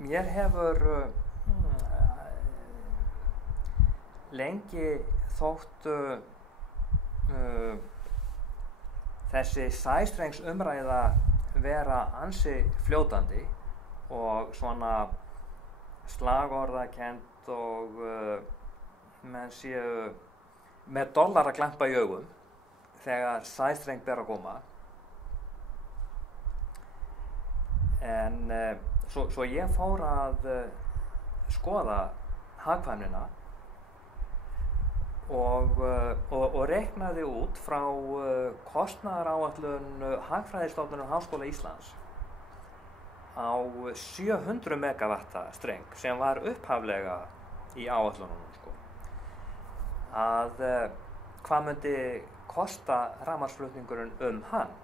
mér hefur lengi þótt þessi sæstrengsumræða vera ansi fljótandi og svona slagorðakennd og menn séu með dollara glampa í augum þegar sæstreng ber á góma. En svo ég fór að skoða hagkvæmnina og reiknaði út frá kostnaðaráætlun Hagfræðistofnunar Háskóla Íslands á 700 megavatta streng sem var upphaflega í áætlunum, sko, að hvað myndi kosta rafmagnsflutningurinn hann.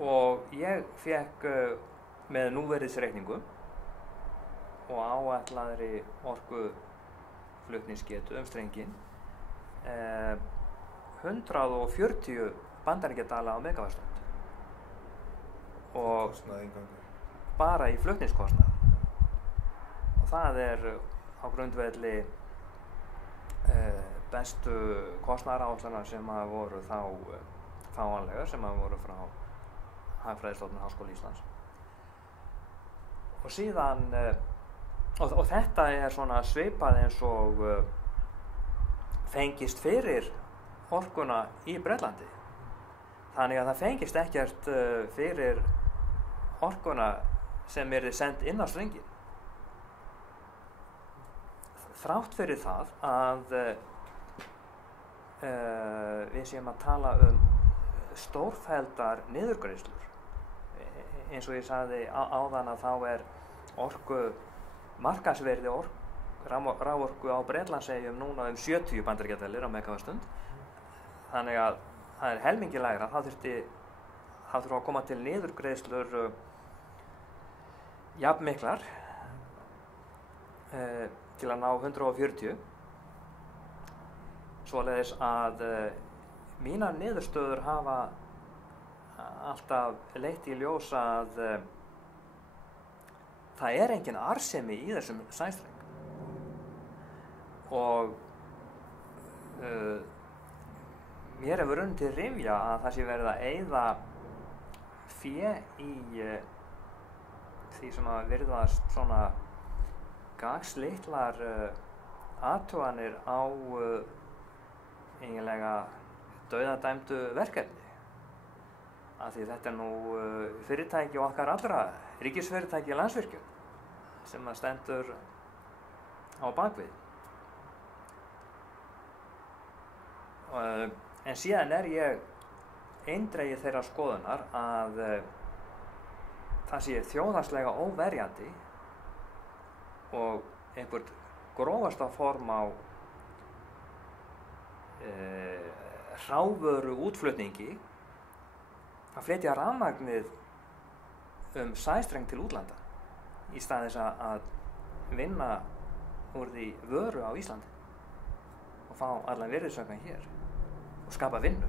Og ég fékk með núvirðisreikningum og áætlaðri orkuflutningsgetu strenginn 140 bandaríkjadala á megavattstund og bara í flutningskostnað. Og það á grundvelli bestu kostnaðaráætlunar sem voru þá fáanlegar, sem voru frá Hagfræðistofnun Háskóla Íslands. Og síðan og þetta svona svipað eins og fengist fyrir orkuna í Bretlandi. Þannig að það fengist ekkert fyrir orkuna sem send inn á strenginn. Þrátt fyrir það að við séum að tala stórfelldar niðurgreiðslur. Eins og ég sagði áðan að þá markaðsverði raforku á Bretlandseyjum núna 70 bandaríkjadalir á megavattstund. Þannig að það helmingi lægra. Það þurfa að koma til niðurgreiðslur jafnmiklar til að ná 140. Svoleiðis að mínar niðurstöður hafa alltaf leitt í ljós að það engin arðsemi í þessum sæstreng. Og mér hefur runnið til rifja að það sé verið að eyða fé í því sem að virðast svona gagslitlar athuganir á eiginlega dauðadæmdu verkefni. Af því þetta nú fyrirtæki okkar allra, ríkisfyrirtæki Landsvirkjun, sem að stendur á bakvið. En síðan ég eindregið þeirra skoðunar að það sé þjóðhagslega óverjandi og einhvert grófasta form á hrávöru útflutningi að flytja rafmagnið sæstreng til útlanda í stað þess að vinna úr því vöru á Íslandi og fá allan virðisaukann hér og skapa vinnu.